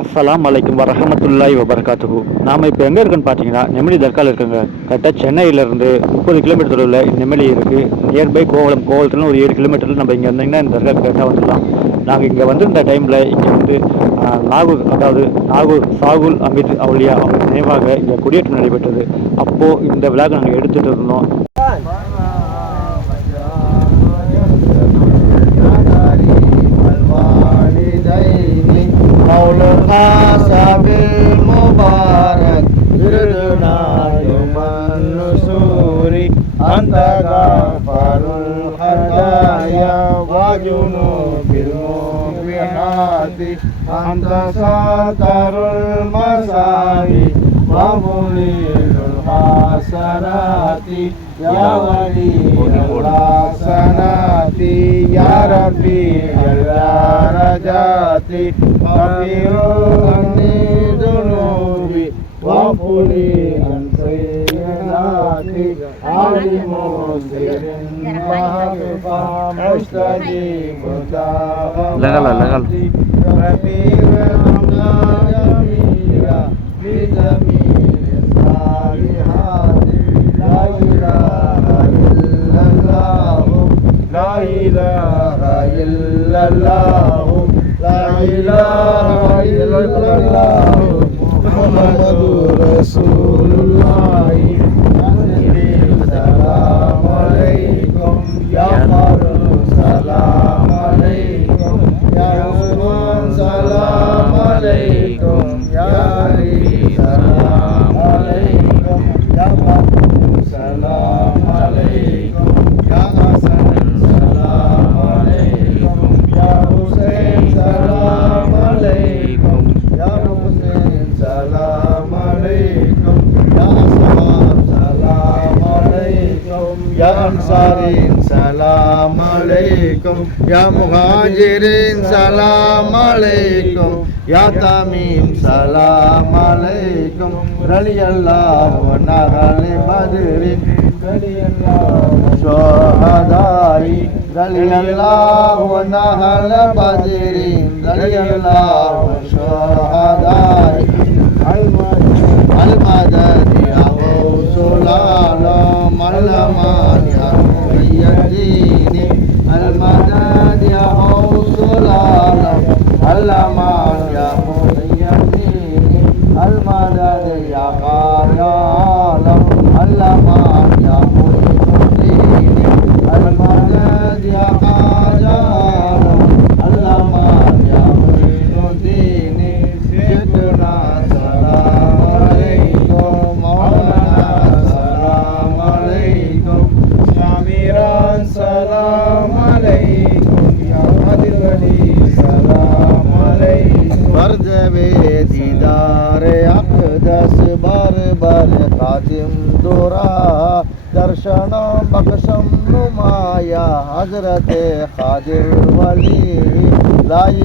அஸ்ஸலாம் வலைக்கும் வரஹமத்துல்லாய் வபர்காத்துகு நாம் இப்போ எங்கே இருக்குன்னு பார்த்தீங்கன்னா நெமிலி தர்காவில் இருக்குங்க. கரெக்டாக சென்னையிலேருந்து முப்பது கிலோமீட்டர் தொலைவில் நெமிலி இருக்குது நியர்பை கோவலம் கோவளத்துலேருந்து ஒரு ஏழு கிலோமீட்டரில் நம்ம இங்கே வந்தீங்கன்னா இந்த தர்கா கரெக்டாக வந்துடலாம். நாங்கள் இங்கே வந்திருந்த டைமில் இங்கே வந்து நாகூர் அதாவது நாகூர் சாகுல் அமித் அவுலியா அவங்க நினைவாக இங்கே குடியேற்றம் நடைபெற்றது. அப்போது இந்த விழாவை நாங்கள் எடுத்துகிட்டு இருந்தோம். dasa tarul masari wa mulilul hasanati ya wali al hasanati ya rabbi ya rajati लगा लो लगा लो مهاجرين سلام عليكم يا تميم سلام عليكم رضي الله ونهل بدر رضي الله شهداء رضي الله ونهل بدر رضي الله شهداء المدد يا غوث العالم الأمان يا ربي الدين المدد ইসলামা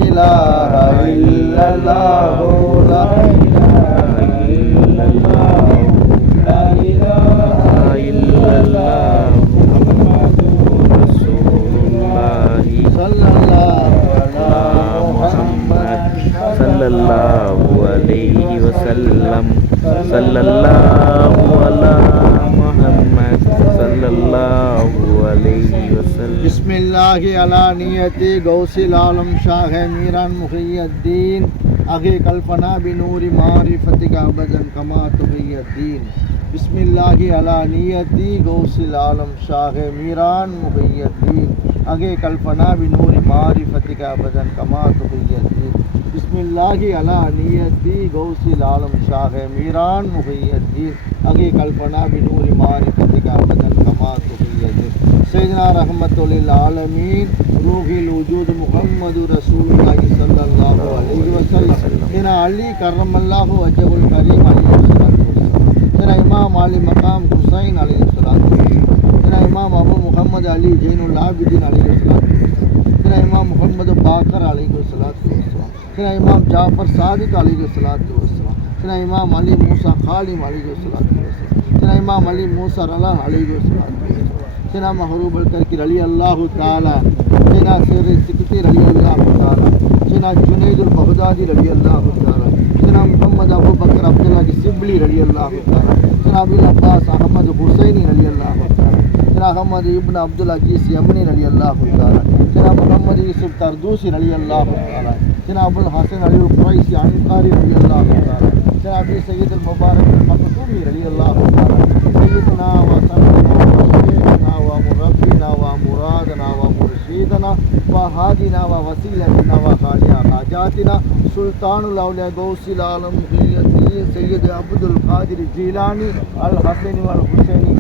ইলাহা ইল্লাল্লাহ লা ইলাহা ইল্লাল্লাহ লা ইলাহা ইল্লাল্লাহ মুহাম্মাদুর রাসূলুল্লাহ সাল্লাল্লাহু আলা মুহাম্মদ সাল্লাল্লাহু আলাইহি ওয়াসাল্লাম সাল্লাল্লাহু আলা মুহাম্মদ সাল্লাল্লাহু আলাইহি ওয়াসাল্লাম বিসমিল্লাহি আলা নিয়তি غوث عالم شاہ میران مخی الدین، اگے کلپنا بنور فتح کا بدن کما تو الدین۔ بسم اللہ علانیتی غوث العالم شاہ میران مخی الدین۔ اگے کلپنا بنور فتح کا بدن کما تغی الدین۔ بسم اللہ کی نیت دی گوسی لالم شاہ میران محیت دی۔ اگی کلپنا بی نور معرفت کا بدن کما دی سیدنا رحمت للعالمین روحی الوجود محمد رسول اللہ صلی اللہ علیہ وسلم۔ میرا علی کرم اللہ وجب الکریم علیہ السلام میرا امام علی مقام حسین علیہ السلام میرا امام ابو محمد علی جین العابدین علیہ السلام میرا امام محمد باقر علیہ السلام سنا امام جعفر صادق سلاد کے وسلم سنا امام علی موسیٰ خالم سلاد کے وسلم سنا امام علی موسا موسیٰ رلا علیہ السلاۃ والسلام سنا محروب الکرکر علی اللہ تعالیٰ سنا سیر سکتی رلی اللہ تعالیٰ سنا جنید البغدادی رلی اللہ تعالیٰ سنا محمد ابو بکر عبداللہ کی سبلی رلی اللہ تعالیٰ سنا ابی العباس احمد حسینی رلی اللہ تعالیٰ جناب محمد ابن عبد العزيز يمني رضي الله تعالى جناب محمد يوسف تردوسي رضي الله تعالى جناب الحسن علي القريشي عن القاري رضي الله تعالى جناب سيد المبارك المقصومي رضي الله تعالى سيدنا وسندنا وشيخنا ومربينا ومرادنا ومرشيدنا وهادينا ووسيلتنا وخالي حاجاتنا سلطان الاولياء غوثي العالم سيد عبد القادر الجيلاني الحسن والحسيني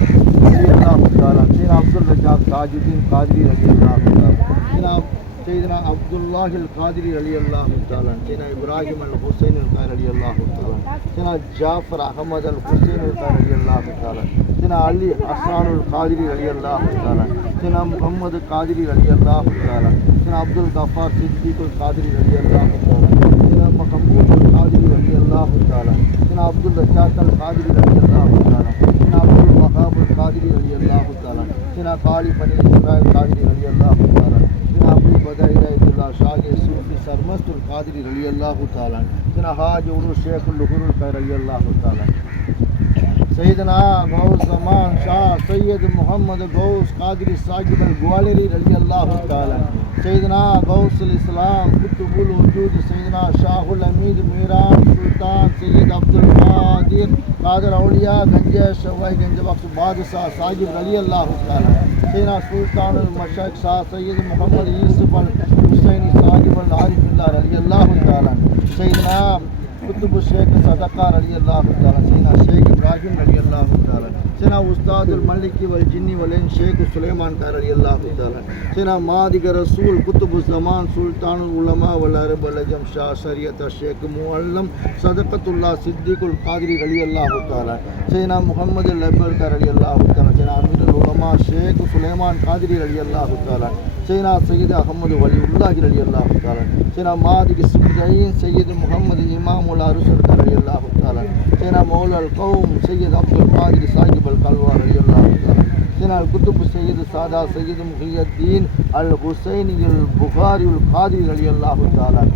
தாலா சீனா அப்துல் ரஜாக் தாஜுதீன் காதிரி அலி அல்லாஹ் சீனா செய்தனா அப்துல்லாஹில் காதிரி அலி அல்லாஹ் தாலான் சீனா இப்ராஹிம் அல் ஹுசைன் அல் தார் அலி அல்லாஹ் தாலான் சீனா ஜாஃபர் அகமது அல் ஹுசைன் அல் தார் அலி அல்லாஹ் தாலான் சீனா அலி ஹசானுல் காதிரி அலி அல்லாஹ் தாலான் சீனா முகமது காதிரி அலி அல்லாஹ் தாலான் சீனா அப்துல் கஃபார் சித்திகுல் காதிரி அலி அல்லாஹ் தாலான் சீனா மஹமூத் அல் காதிரி அலி அல்லாஹ் தாலான் சீனா அப்துல் ரஜாக் அல் காதிரி அலி அல்லாஹ் தாலான் قادری رضی اللہ تعالیٰ جنا خالی فنی اسرائیل قادری رضی اللہ تعالیٰ جنا ابو بدر ہدایت اللہ شاہ کے صوفی سرمست القادری رضی اللہ تعالیٰ جنا حاج عر شیخ الحر القیر رضی اللہ تعالیٰ سیدنا غوث زمان شاہ سید محمد غوث قادری ساجد الگوالری رضی اللہ تعالیٰ سيدنا غوث الإسلام قطب الوجود سيدنا شاه الأمير ميران سلطان سيد عبد القادر قادر أولياء گنج شوائے گنج بخش بادشاہ صاحب رضی اللہ تعالیٰ سیدنا سلطان المشرق شاہ سید محمد یوسف الحسین صاحب العارف اللہ رضی اللہ تعالیٰ سیدنا குத்துபு ஷேக் சதக்கார் அலி அல்லாஹுத்தாலா சீனா ஷேக் இப்ராஹிம் அலி அல்லாஹுத்தாலா சீனா உஸ்தாதுல் மல்லிகி வல் ஜின்னி வலேன் ஷேக் சுலைமான் கார் அலி அல்லாஹுத்தாலா சீனா மாதிக ரசூல் குத்துபு ஜமான் சுல்தானுல் உலமா வல் அரப் அலஜம் ஷா ஷரியத் ஷேக் முஅல்லம் சதக்கத்துல்லா சித்திகுல் காதிரி அலி அல்லாஹுத்தாலா சீனா முகமது லெபர் கார் அலி அல்லாஹுத்தாலா சீனா அமீர் உலமா ஷேக் சுலைமான் காதிரி அலி அல்லாஹுத்தாலா சைனா சையது அகமது வலி உள்ளாகி அலி அல்லாஹுத்தாலன் சைனா மாதிகி சிப்தை சையது முகமது இமாமுல் அருசர்தார் அலி அல்லாஹுத்தாலன் சைனா மௌலல் கௌம் சையது அப்துல் மாதிரி சாஹிப் அல் கல்வார் அலி அல்லாஹுத்தாலன் சைனா குத்துபு சையது சாதா சையது முஹியத்தீன் அல் ஹுசைனியுல் புகாரி உல் காதிர் அலி அல்லாஹுத்தாலன்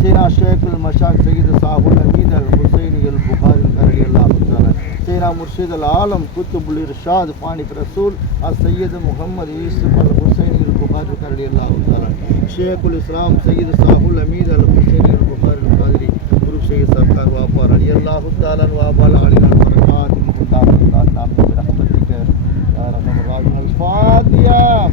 சைனா ஷேக்குல் மஷாக் சையது சாஹுல் அமீத் அல் ஹுசைனியுல் புகாரி அலி அல்லாஹுத்தாலன் சைனா முர்ஷித் அல் ஆலம் குத்துபுல் இர்ஷாத் ஃபானிக் ரசூல் அ சையது முகமது யூசுப் அல் ஹுசைன் البخاري رضي الله تعالى شيخ الإسلام سيد صاحب الأمير الحسين البخاري القادري قرب سيد سرکار وابا رضي الله تعالى وابا العلي والبركات من الله تعالى برحمتك يا رحم الراحمين الفاتحة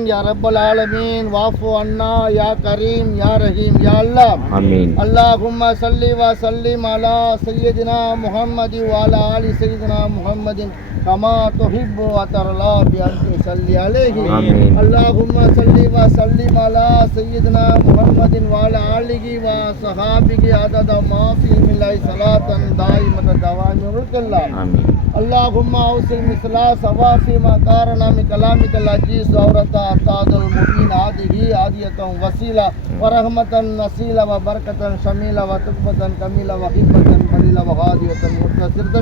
آمین یا رب العالمین وافو عنا یا کریم یا رحیم یا اللہ۔ آمین۔ اللہم صلی و سلم علی سیدنا محمد و علی سیدنا محمد کما تحب و ترلا بیانت صلی علیہ۔ اللہم صلی و سلم علی سیدنا محمد و علی و صحابی عدد ما فی ملائی صلاة دائمت دوام ملک اللہ آمین۔ اللہم اوصل مثلا سوافی ما کارنا من کلامک العجیز عورتا தாதல் முபீன் ஆதிஹி ஆதியத்தம் வசீலா வரஹமத்தன் நசீல வ பர்கத்தன் ஷமீல வ துக்பத்தன் கமீல வ ஹிபத்தன் பலில வ ஹாதியத்தன் முத்தசிர்த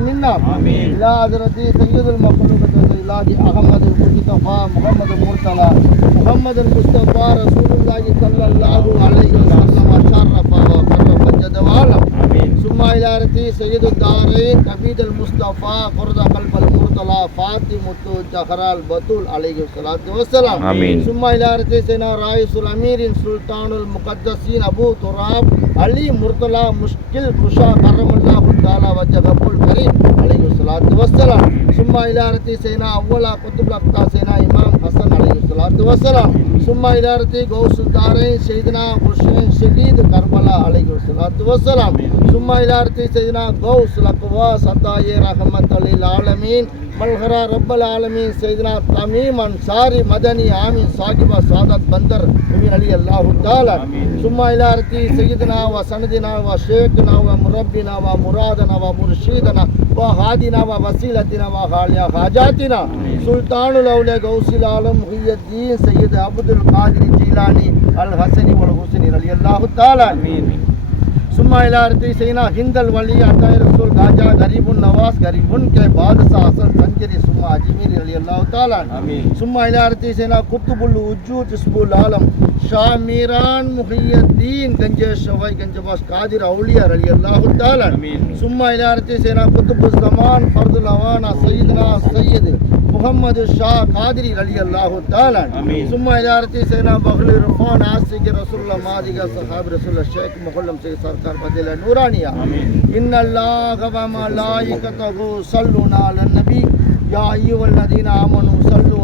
சையதுல் மக்லூகத்தன் இலாஹி அகமது முஜிதபா முகமது முர்த்தலா. முகமது முஸ்தபா ரசூலுல்லாஹி சல்லல்லாஹு அலைஹி வஸல்லம் அஷரஃபா வ பஜ்ஜத வாலம் ثم إلى رتي سيد الدارين حميد المصطفى قرد قلب المرتضى فاطمة جهرا البطول عليه الصلاة والسلام آمين. ثم إلى رتي سيدنا رئيس الأمير سلطان المقدسين أبو تراب علي مرتضى مشكل كشا كرم الله تعالى وجهه الكريم عليه الصلاة والسلام ثم إلى رتي سيدنا أول قطب الأقطاب سيدنا إمام حسن عليه الصلاة والسلام ثم إلى رتي غوث الدارين سيدنا حسين شهيد كربلاء عليه الصلاة والسلام சும்மா இலார்த்தி செய்தினா கௌஸ் லக்குவா சத்தாயே ரஹமத் அலில் ஆலமீன். மல்ஹரா ரப்பல் ஆலமீன் செய்தினா தமீம் அன்சாரி மதனி ஆமீன். சாகிபா சாதத் பந்தர் இவன் அலி அல்லாஹு தாலா. சும்மா இலார்த்தி செய்தினா வா சனதினா வா ஷேக்னா வா முரப்பினா வா முராதனா வா முர்ஷீதனா வா ஹாதினா வா வசீலத்தினா வா ஹாலியா ஹாஜாத்தினா. சுல்தானுல் அவுலே கௌசில் ஆலம் ஹுய்யத்தீன் சையது அப்துல் காதிரி ஜீலானி அல் ஹசனி உல் ஹுசனி அலி அல்லாஹு தாலா. சும்மா இலாரத்தி சீனா ஹிந்தல் வலி அட்டாய் ரசூல் காஜா கரீபுன் நவாஸ் கரீபுன் கே பாதுஷா ஹசன் சங்கரி சும்மா அஜ்மீர் அலி அல்லாஹ் தாலான் சும்மா இலாரத்தி சீனா குத்துபுல் உஜூத் இஸ்புல் ஆலம். ஷாமீரான் முஹியத்தீன் கஞ்ச ஷவாய் கஞ்சபாஸ் காதிர் அவுலியார் அலி அல்லாஹ் தாலான் சும்மா இலாரத்தி சீனா குத்துபுல் ஜமான் ஃபர்துல் அவானா சையதுனா சையது. முகமது ஷா காதிரி அலி அல்லாஹு தாலன் சும்மா இதாரத்தி சேனா பஹ்லி ரஃபான் ஆசிக் ரசுல்ல மாதிக சஹாப் ரசுல்ல ஷேக் முகல்லம் ஷேக் சர்க்கார் பதில நூரானியா இன்னல்லாஹ வமலாயிகதஹு ஸல்லுனா யா அய்யுவல்லதீன ஆமனு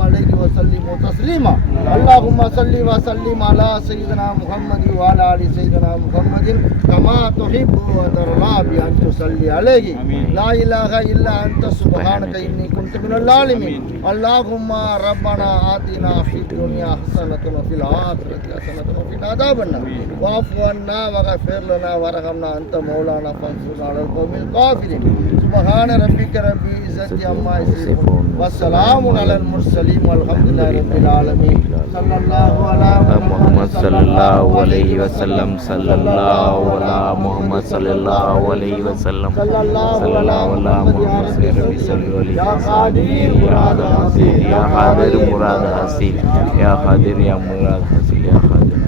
அலைஹி வசல்லிமு தஸ்லீமா அல்லாஹும்ம சல்லி வசல்லிம் அலா சையதனா முஹம்மதி வாலா அலி சையதனா முஹம்மதின் கமா துஹிப்பு வதர்லா பி அன் துஸல்லி அலைஹி லா இலாஹ இல்லா அன்த சுப்ஹானக இன்னி குன்து மினல் ஆலிமீன் அல்லாஹும்ம ரப்பனா ஆதினா ஃபி துன்யா ஹஸனத்தன் வ ஃபில் ஆখিরাতি ஹஸனத்தன் வ ஃபினா அதாபன் வாஃபு அன்னா வகஃபிர் லனா வரஹம்னா அன்த மௌலானா ஃபன்சுனா அலல் கௌமில் காஃபிரின் சுப்ஹான ரப்பிக ரப்பில் இஸ்ஸத்தி அம்மா யசிஃபூன் வஸ்ஸலாமு அலல் முர்சலீன் المرسلين والحمد لله رب العالمين صلى الله على محمد صلى الله عليه وسلم صلى الله على محمد صلى الله عليه وسلم صلى الله على محمد صلى الله عليه يا وسلم. قادر مراد حسين يا قادر مراد حسين يا قادر يا مراد حسين يا قادر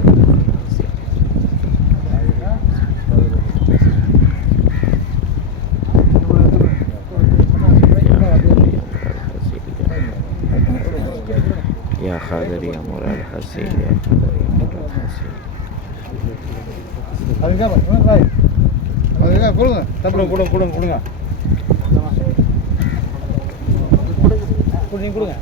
கொடுங்க கொடுங்க. கொடுங்க. கொடுங்க கொடுங்க கொடுங்க கொடுங்க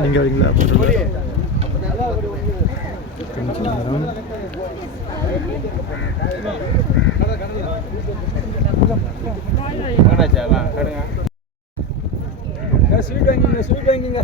நீங்கள் வரீங்களா கொஞ்ச நேரம் ஸ்வீட் வாங்கிங்க ஸ்வீட் வாங்கிங்க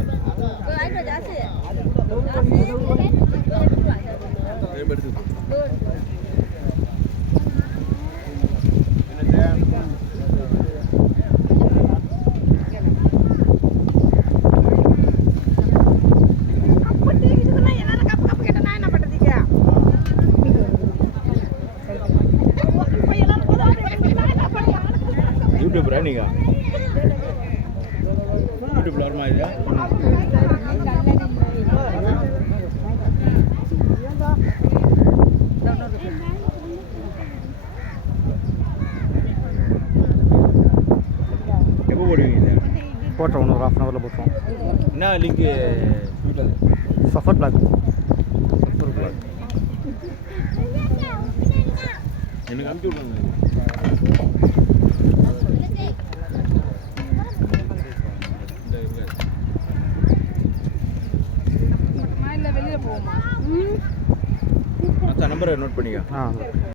நீங்கள் யூடியூப்ல வருமா இது? எப்போ போடுவீங்க இது? ஒன்று ஒரு ஹாஃப் அன் ஹவரில் போட்டோம். என்ன லிங்க்கு சஃபர் பிளாக் எனக்கு அனுப்பிச்சு விடுங்க. நம்பரை நோட் பண்ணிக்க. ஆ